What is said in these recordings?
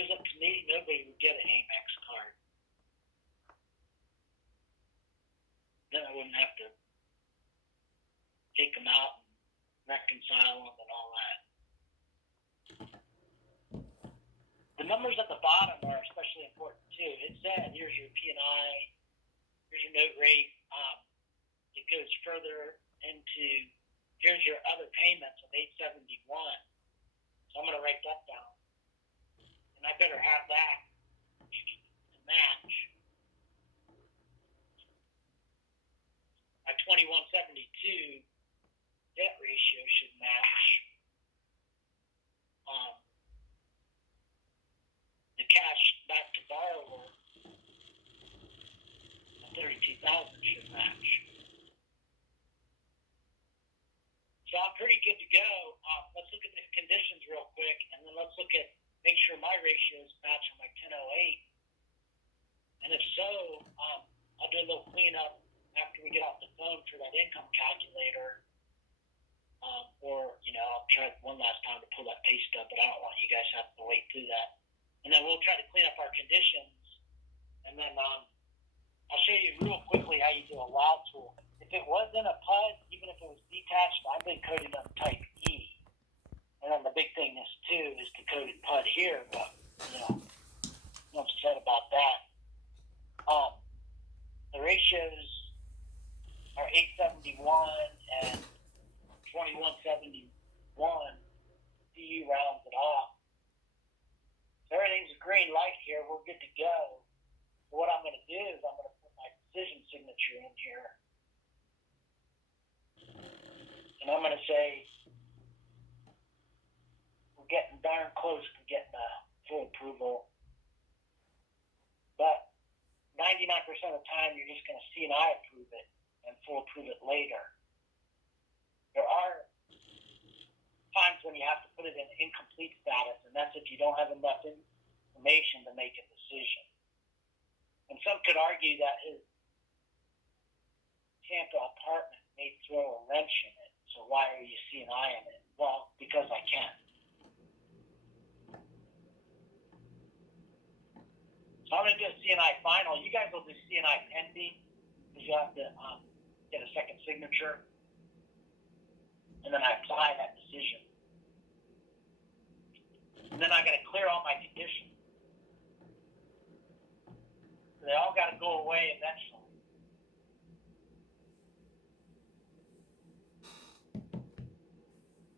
it was up to me, nobody would get an Amex card. Then I wouldn't have to take them out and reconcile them and all that. The numbers at the bottom are especially important too. It said, here's your P&I, here's your note rate. It goes further into, here's your other payments of $871. So I'm going to write that down. And I better have that to match. My 2172 debt ratio should match. The cash back to borrower, 32,000 should match. So I'm pretty good to go. Let's look at the conditions real quick, and then let's look at, make sure my ratios match on my 1008. And if so, I'll do a little cleanup after we get off the phone for that income calculator. Or, I'll try one last time to pull that pay stub, but I don't want you guys to have to wait through that. And then we'll try to clean up our conditions. And then I'll show you real quickly how you do a WOW tool. If it was in a PUD, even if it was detached, I've been coding on type E. And then the big thing is too is the coded PUD here, but I'm upset about that. The ratios are 871 and 2171. DU rounds it off. So everything's a green light here. We're good to go. So what I'm going to do is I'm going to put my decision signature in here. And I'm going to say, we're getting darn close to getting a full approval. But 99% of the time, you're just going to see and I approve it and full approve it later. There are times when you have to put it in incomplete status, and that's if you don't have enough information to make a decision. And some could argue that his Tampa apartment may throw a wrench in it. So why are you C&I in it? Well, because I can. So I'm going to do a C&I final. You guys will do C&I pending because you have to get a second signature. And then I apply that decision. And then I got to clear all my conditions. They all got to go away eventually.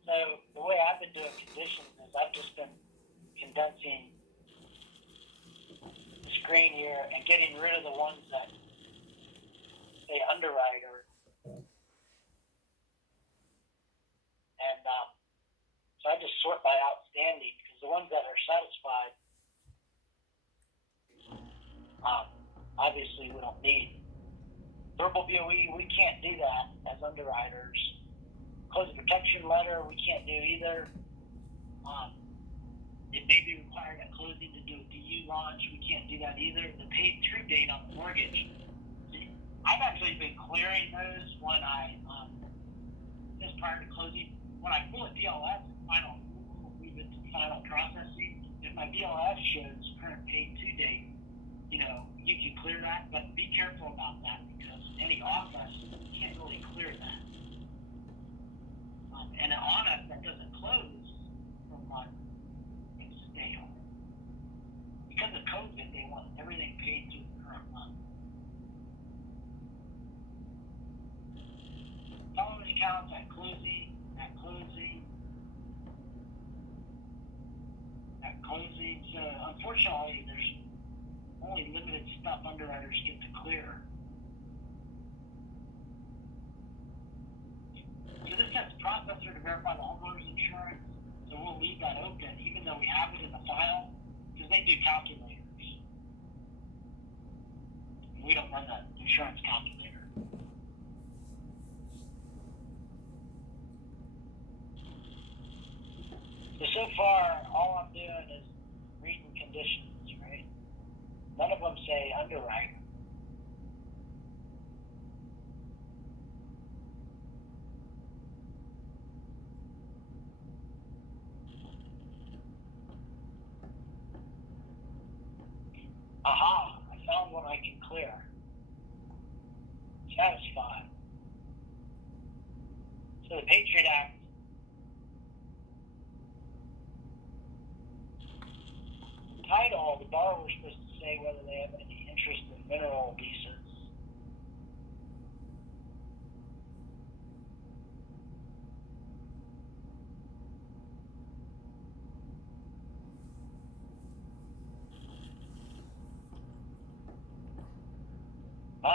So the way I've been doing conditions is I've just been condensing the screen here and getting rid of the ones that say Underwriter. And so I just sort by outstanding because the ones that are satisfied, obviously we don't need. Verbal BOE, we can't do that as underwriters. Closing protection letter, we can't do either. It may be required at closing to do a DU launch. We can't do that either. The paid through date on the mortgage. I've actually been clearing those when I, just prior to closing. When I pull a DLS, move it to final processing. If my DLS shows current paid to date, you can clear that, but be careful about that because any office can't really clear that. And on us that doesn't close for one, it's stale. Because of COVID, they want everything paid to the current month. Following accounts at closing. So unfortunately, there's only limited stuff underwriters get to clear. So this has processor to verify the homeowner's insurance. So we'll leave that open, even though we have it in the file, because they do calculators. And we don't run that insurance calculator. So far, all I'm doing is reading conditions, right? None of them say Underwriter. clear. Satisfied. So the Patriot Act title, the borrower is supposed to say whether they have any interest in mineral leases.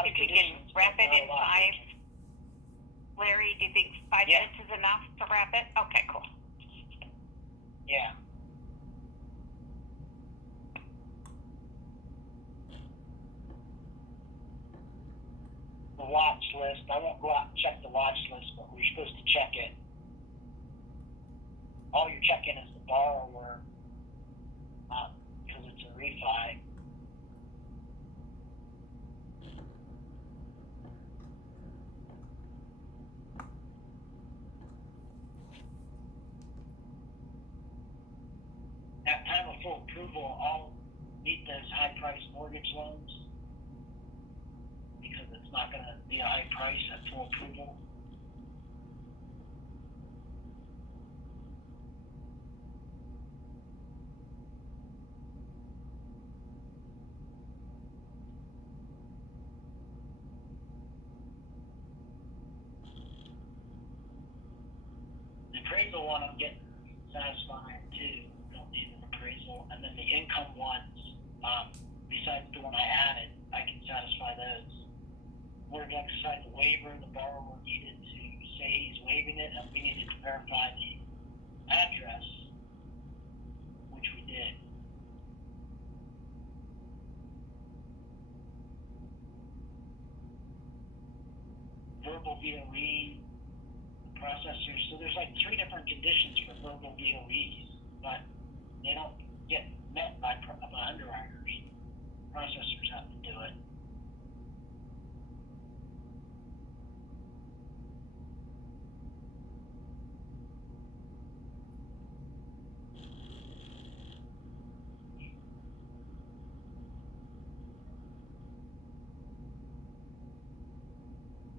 If you can wrap it in 5, Larry, do you think 5 minutes is enough to wrap it? Okay, cool. Yeah. The watch list. I won't go out and check the watch list, but we're supposed to check it. All you're checking is the borrower, because it's a refi. At time of full approval, I'll meet those high-priced mortgage loans because it's not going to be a high price at full approval. The appraisal one I'm getting satisfied too. Don't need an appraisal. And then the income ones, besides the one I added, I can satisfy those. We're going to exercise the waiver. The borrower needed to say he's waiving it, and we needed to verify the address, which we did. Verbal VOE, the processors. So there's like 3 different conditions for verbal VOEs, but they don't get met by underwriters. Processors have to do it.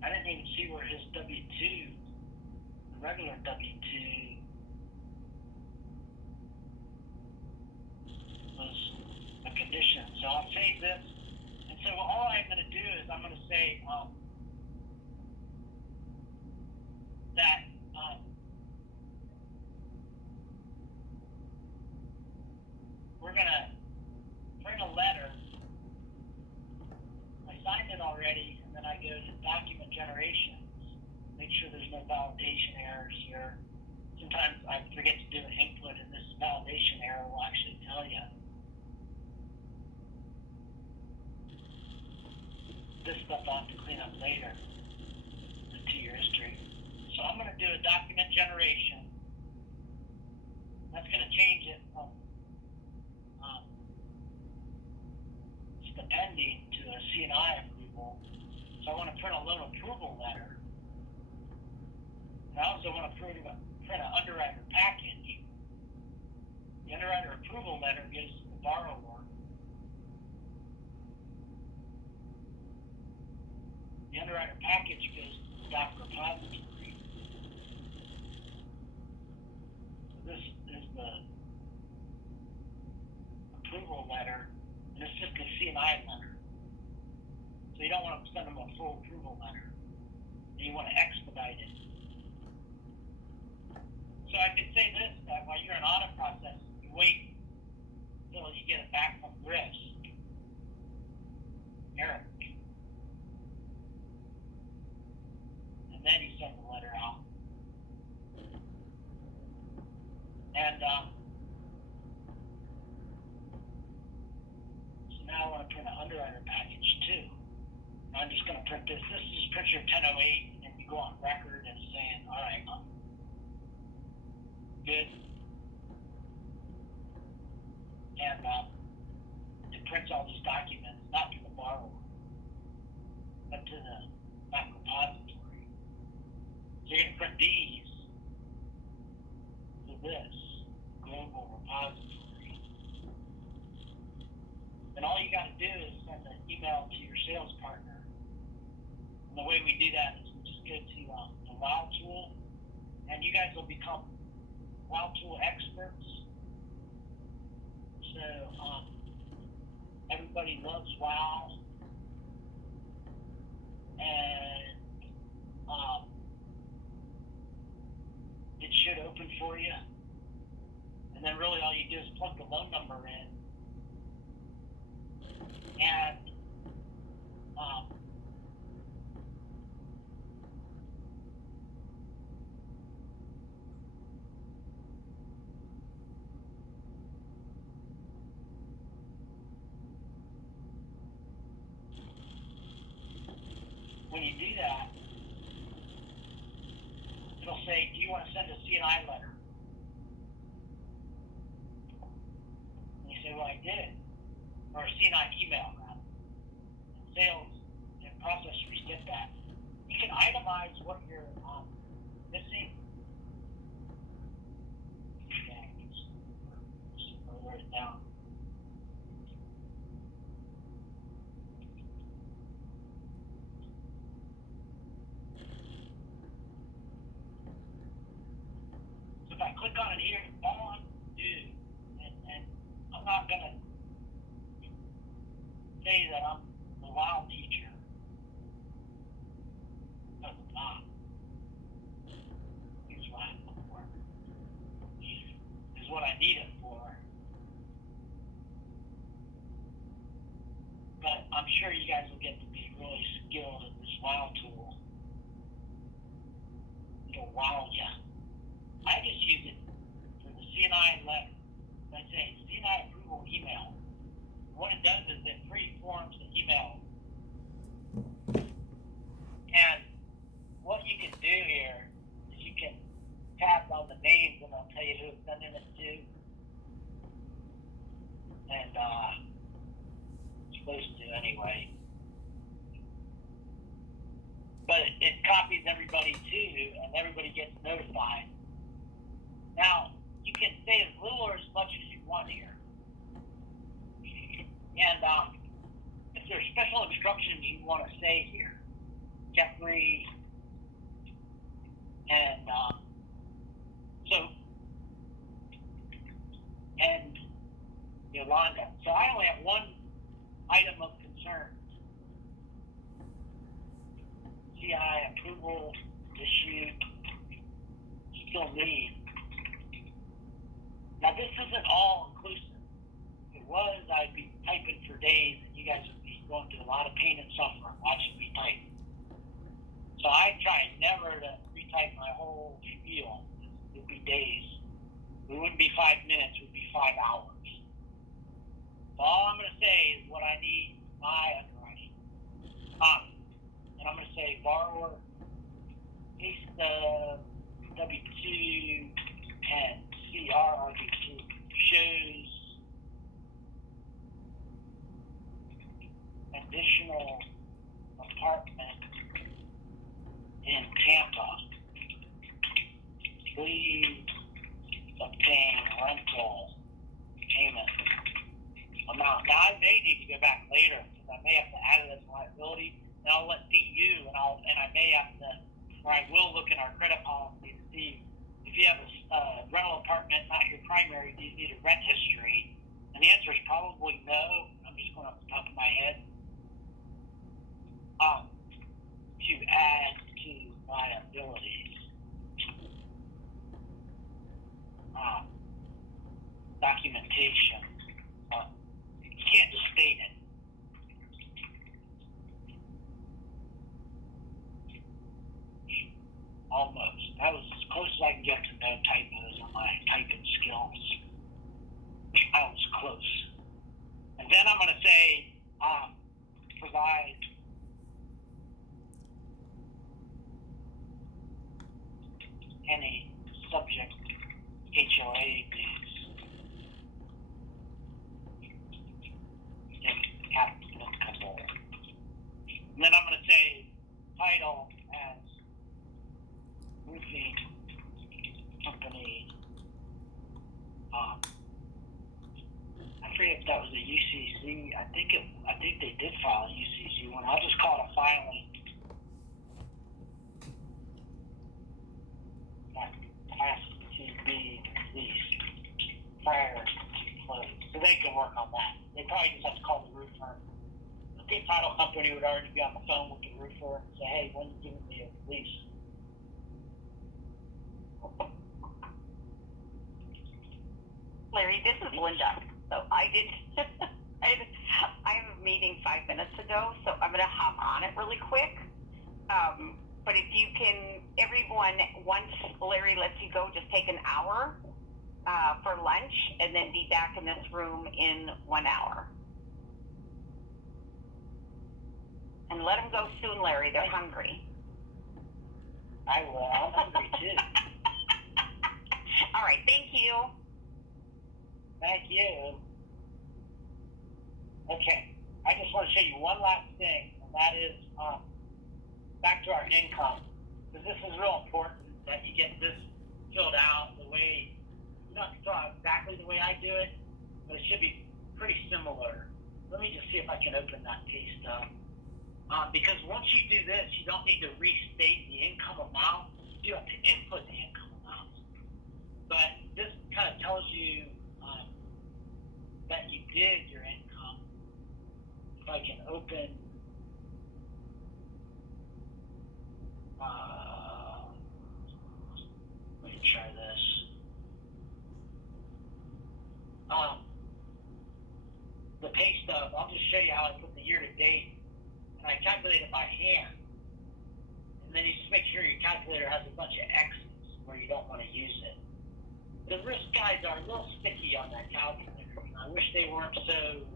I didn't even see where his W-2, the regular W-2, was a condition. So I'll save this. And so all I'm going to do is I'm going to say that we're going to print a letter. I signed it already, and then I go to document generations, make sure there's no validation errors here. Sometimes I forget to do an input, and this validation error will actually tell you this stuff I'll have to clean up later, the 2-year history. So I'm going to do a document generation. That's going to change it from pending to a CNI approval. So I want to print a loan approval letter. And I also want to print an underwriter package. The underwriter approval letter gives the borrower. The underwriter package goes to the stock repository. So this is the approval letter. And it's just a CNI letter. So you don't want to send them a full approval letter. You want to expedite it. So I could say this, that while you're in audit process, you wait until you get it back from risk. Eric. And then you send the letter out. And now I want to print an underwriter package too. I'm just going to print this. This is picture 1008, and you go on record as saying, all right, good. And it prints all these documents, not to the borrower, but to the back repository. So you're going to print these to this global repository. then all you got to do is send an email to your sales partner. And the way we do that is we just go to the WOW tool, and you guys will become WOW tool experts. So everybody loves WOW, and it should open for you. And then really all you do is plug the loan number in, and when you do that, it'll say, do you want to send a CNI letter? And you say, well, I did. Or a CNI email, rather. And sales and processors get that. You can itemize what you're missing. Okay, just write it down. So if I click on it here, all I'm going to do, and I'm not going to say that I'm the WOW teacher, because I'm not. Here's what I'm for. This is what I need it for. But I'm sure you guys will get to be really skilled at this WOW tool. It'll wow you. I just use it for the CNI letter. I say CNI approval email. What it does is it pre-forms the email. And what you can do here is you can tap on the names and I'll tell you who it's sending it to. And it's supposed to anyway. But it copies everybody too, and everybody gets notified. Now, you can say as little or as much as you want here. And if there's special instructions you want to say here, Jeffrey, and and Yolanda. So I only have one item of concern. CI approval issued, still need. Now this isn't all inclusive. If it was, I'd be typing for days and you guys would be going through a lot of pain and suffering watching me type. So I try never to retype my whole spiel. It'd be days. It wouldn't be 5 minutes, it would be 5 hours. So all I'm going to say is what I need my underwriting. And I'm going to say borrower, paste the W-2 and CRRB2 shows additional apartment in Tampa. Please obtain rental payment amount. Now I may need to go back later because I may have to add it as liability, and I'll let DU and I may have to, or I will look in our credit policy to see if you have a rental apartment, not your primary, do you need a rent history? And the answer is probably no. I'm just going off the top of my head. To add to liabilities. Documentation. You can't just state it. Almost. That was as close as I can get to no typos on my typing skills. I was close. And then I'm going to say, provide any subject HOA dues if applicable. And then I'm going to say title as roofing company. I forget Larry, if that was a UCC. I think they did file a UCC one. I'll just call it a filing. That has to be released prior to close. So they can work on that. They probably just have to call the roofer. The title company would already be on the phone with the roofer and say, hey, when you giving me a release? Larry, this is Linda. So I have a meeting 5 minutes ago, so I'm going to hop on it really quick. But if you can, everyone, once Larry lets you go, just take an hour for lunch and then be back in this room in 1 hour. And let them go soon, Larry. They're hungry. I will. I'm hungry too. All right. Thank you. Thank you. Okay. I just want to show you one last thing, and that is back to our income. Because this is real important that you get this filled out the way, you don't have to fill out exactly the way I do it, but it should be pretty similar. Let me just see if I can open that pay stub. Because once you do this, you don't need to restate the income amount. You do have to input the income amount. But this kind of tells you that you did your income. If I can open, let me try this. The pay stub, I'll just show you how I put the year to date. And I calculate it by hand. And then you just make sure your calculator has a bunch of X's where you don't want to use it. The risk guides are a little sticky on that calculator. I wish they weren't so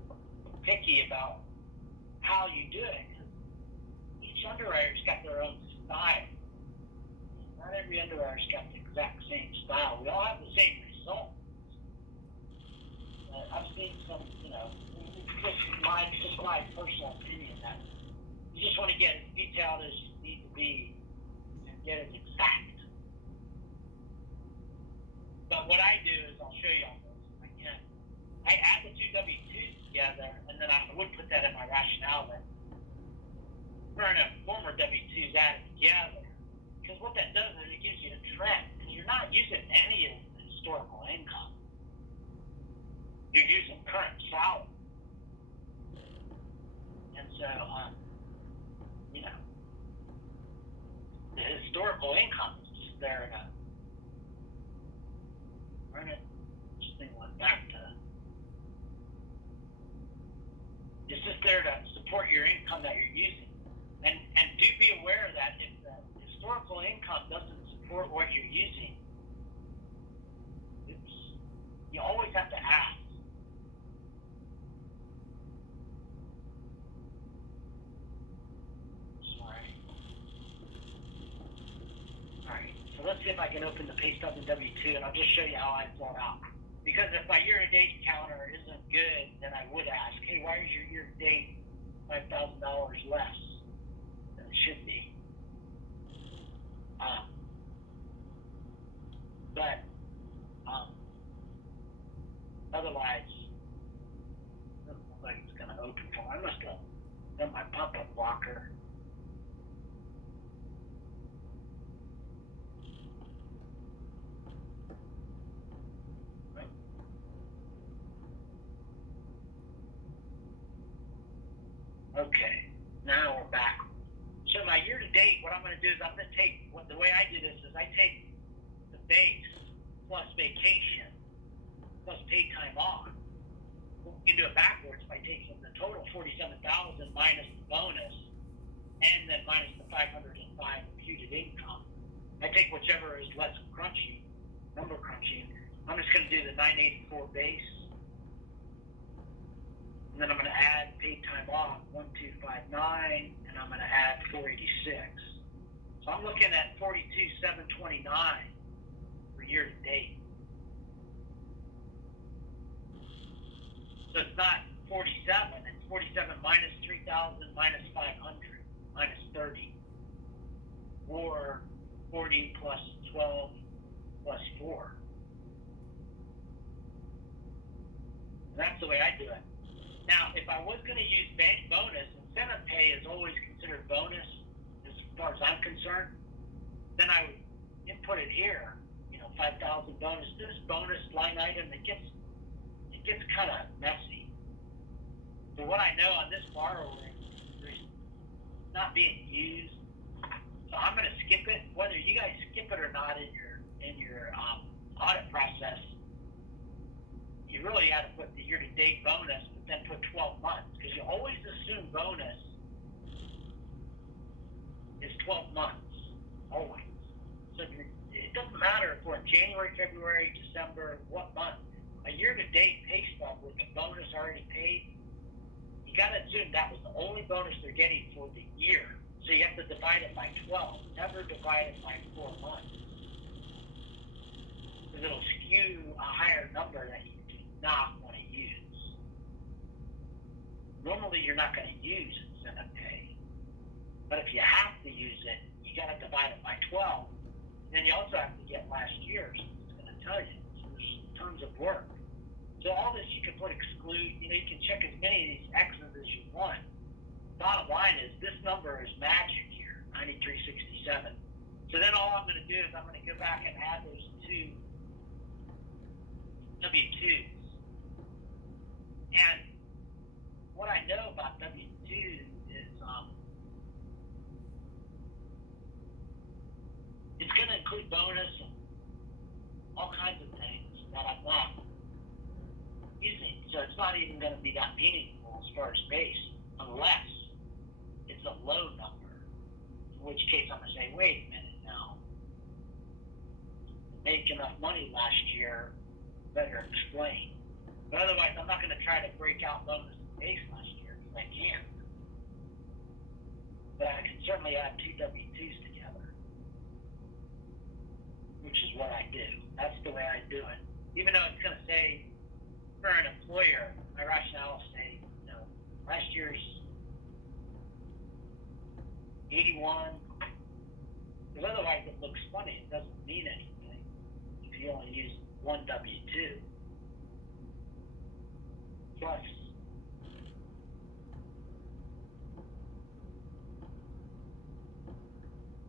picky about how you do it. Each underwriter's got their own style. Not every underwriter's got the exact same style. We all have the same results. I've seen some, just my personal opinion that you just want to get as detailed as you need to be and get it exact. But what I do is I'll show you all this if I can. I add the two W-2s together, and then I would put that in my rationale that current and former W-2s added together. Because what that does is it gives you a trend. Because you're not using any of the historical income. You're using current salary. And so, the historical income is just there to run it. This thing went back to. It's just there to support your income that you're using. And do be aware that if the historical income doesn't support what you're using, you always have to ask. Let's see if I can open the pay stub in W-2, and I'll just show you how I fill it out. Because if my year-to-date counter isn't good, then I would ask, hey, why is your year-to-date $5,000 less than it should be? Otherwise, it doesn't look like it's going to open for me. I must have done my pop-up blocker. Okay, now we're back. So my year-to-date, what I'm going to do is I'm going to take, the way I do this is I take the base plus vacation plus paid time off. You can do it backwards by taking the total $47,000 minus the bonus and then minus the 505 imputed income. I take whichever is less crunchy, number crunching. I'm just going to do the 984 base. And then I'm going to add paid time off, 1259, and I'm going to add 486. So I'm looking at 42,729 for year to date. So it's not 47, it's 47 minus 3,000 minus 500 minus 30. Or 40 plus 12 plus 4. And That's the way I do it. Now, if I was going to use bank bonus, incentive pay is always considered bonus as far as I'm concerned. Then I would input it here, 5,000 bonus. This bonus line item, it gets kind of messy. So what I know on this borrower is not being used. So I'm going to skip it. Whether you guys skip it or not in your audit process, you really got to put the year-to-date bonus, but then put 12 months, because you always assume bonus is 12 months, always. So it doesn't matter if we're in January, February, December, what month. A year-to-date pay stub with the bonus already paid, you got to assume that was the only bonus they're getting for the year. So you have to divide it by 12. Never divide it by 4 months, because it'll skew a higher number that you do not want to use. Normally, you're not going to use incentive pay, but if you have to use it, you got to divide it by 12. And then you also have to get last year's. It's going to tell you. So there's tons of work. So all this you can put exclude. You can check as many of these X's as you want. Bottom line is this number is magic here, 9367. So then all I'm going to do is I'm going to go back and add those two W-2s. And what I know about W-2s is it's going to include bonus and all kinds of things that I'm not using. So it's not even going to be that meaningful as far as base, unless it's a low number, in which case I'm going to say, wait a minute now, make enough money last year, better explain. But otherwise, I'm not going to try to break out bonus and base last year, because I can't. But I can certainly add two W-2s together, which is what I do. That's the way I do it. Even though it's going to say, for an employer, my rationale will say, last year's 81, because otherwise it looks funny. It doesn't mean anything if you only use one W-2. Plus,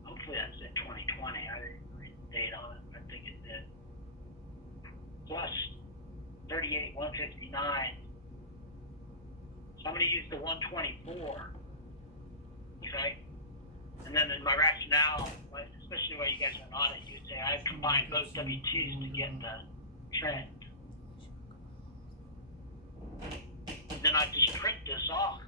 hopefully that's in 2020. I didn't read the date on it, but I think it did. Plus 38,159. So I'm going to use the 124. Okay? And then in my rationale, especially while you guys are on it, you say I've combined both W-2s to get the trend. And then I just print this off.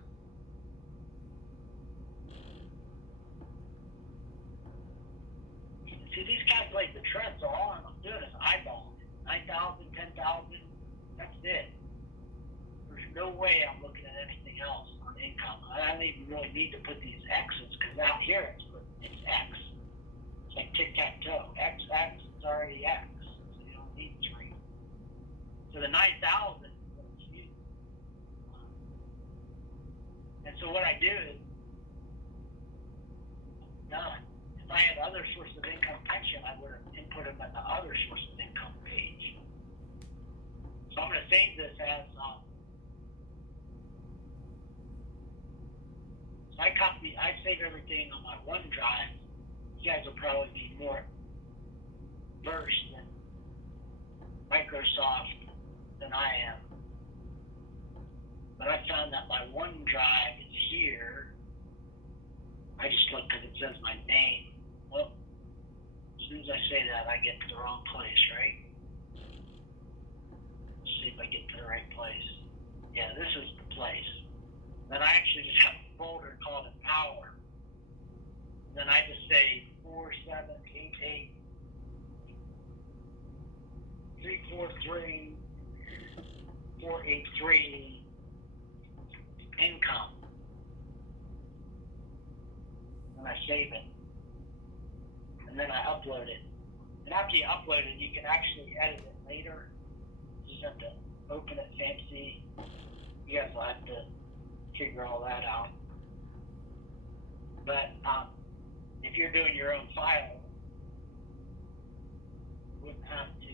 See, these calculate the trend, so all I'm doing is eyeballing it. 9,000, 10,000, that's it. There's no way I'm looking at anything else on income. I don't even really need to put these X's, because out here it's X. It's like tic-tac-toe. X, it's already X. So you don't need 3. So the 9,000 is what it's used. And so what I do is, done. If I had other sources of income pension, I would have input them at the other source of income page. So I'm going to save this as, so I save everything on my OneDrive. You guys will probably be more versed in Microsoft than I am. But I found that my OneDrive is here. I just look because it says my name. Well, as soon as I say that, I get to the wrong place, right? Let's see if I get to the right place. Yeah, this is the place. Then I actually just have a folder called Empower. Then I just say 4788 343 483 income. And I save it. And then I upload it. And after you upload it, you can actually edit it later. You just have to open it fancy. You guys will have to figure all that out. But if you're doing your own file, you wouldn't have to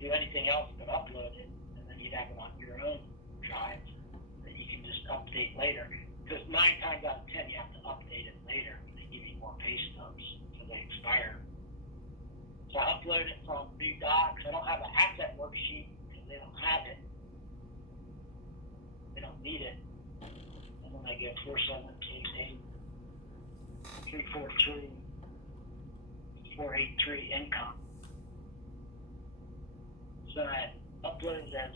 do do anything else but upload it, and then you'd have it on your own drive that you can just update later. Because 9 times out of 10, you have to update it later. They give you more pay stubs, so they expire. So I upload it from new docs. I don't have an asset worksheet because they don't have it. They don't need it. And then I get 4788 343 483 income. So I upload it as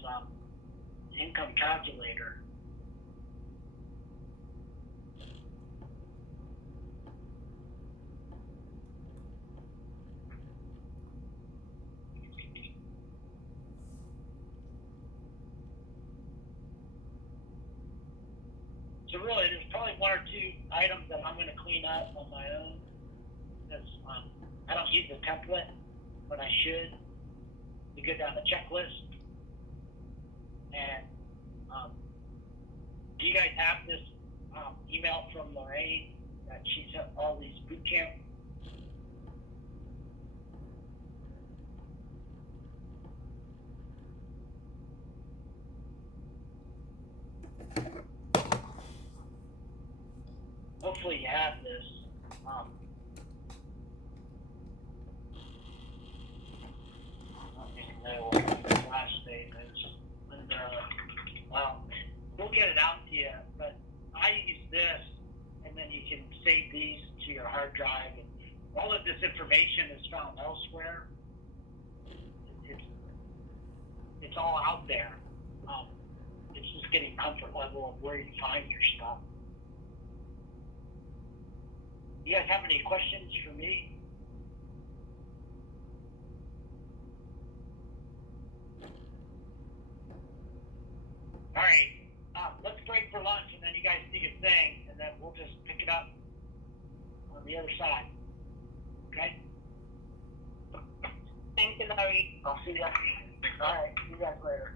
income calculator. So really, there's probably 1 or 2 items that I'm going to clean up on my own because I don't use the template, but I should to go down the checklist. And do you guys have this email from Lorraine that she sent all these boot camp? Hopefully you have this. I don't even know what the last name is. And, well, we'll get it out to you, but I use this, and then you can save these to your hard drive. And all of this information is found elsewhere. It's all out there. It's just getting comfort level of where you find your stuff. You guys have any questions for me? All right, let's break for lunch, and then you guys do your thing, and then we'll just pick it up on the other side. Okay? Thank you, Larry. I'll see you. All right, see you guys later.